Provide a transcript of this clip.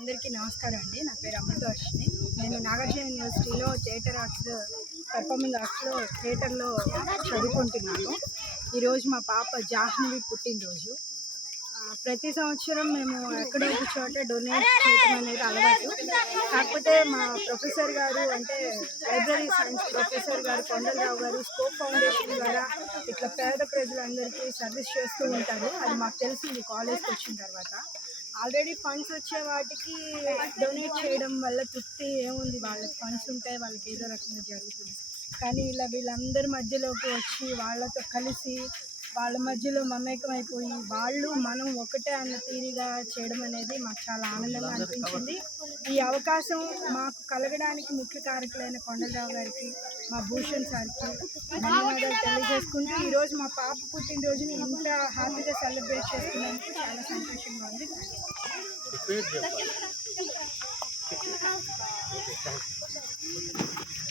అందరికీ నమస్కారం అండి. నా పేరు అమృతవర్షిని. నేను నాగార్జున యూనివర్సిటీలో థియేటర్ ఆర్ట్స్, పర్ఫార్మింగ్ ఆర్ట్స్లో థియేటర్లో చదువుకుంటున్నాను. ఈరోజు మా పాప జాహ్నవి పుట్టినరోజు. ప్రతి సంవత్సరం మేము ఎక్కడో ఒక చోట డొనేట్ చేయడం అనేది అలవాటు. కాకపోతే మా ప్రొఫెసర్ గారు, అంటే లైబ్రరీ సైన్స్ ప్రొఫెసర్ గారు కొండలరావు గారు, స్కోప్ ఫౌండేషన్ ద్వారా ఇట్లా పేద ప్రజలందరికీ సర్వీస్ చేస్తూ ఉంటారు. అది మాకు తెలిసింది కాలేజ్కి వచ్చిన తర్వాత. ఆల్రెడీ ఫండ్స్ వచ్చే వాటికి డొనేట్ చేయడం వల్ల తృప్తి ఏముంది, వాళ్ళకి ఫండ్స్ ఉంటే వాళ్ళకి ఏదో రకంగా జరుగుతుంది. కానీ ఇలా వీళ్ళందరి మధ్యలోకి వచ్చి వాళ్ళతో కలిసి వాళ్ళ మధ్యలో మమేకం అయిపోయి వాళ్ళు మనం ఒకటే అన్న తీరిగా చేయడం అనేది మాకు చాలా ఆనందంగా అనిపించింది. ఈ అవకాశం మాకు కలగడానికి ముఖ్య కారకులైన కొండలరావు గారికి, మా భూషణ్ సార్కి ధన్యవాదాలు తెలియజేసుకుంటూ ఈరోజు మా పాప పుట్టినరోజుని ఇంత హ్యాపీగా సెలబ్రేట్ చేసుకున్నందుకు చాలా సంతోషంగా ఉంది.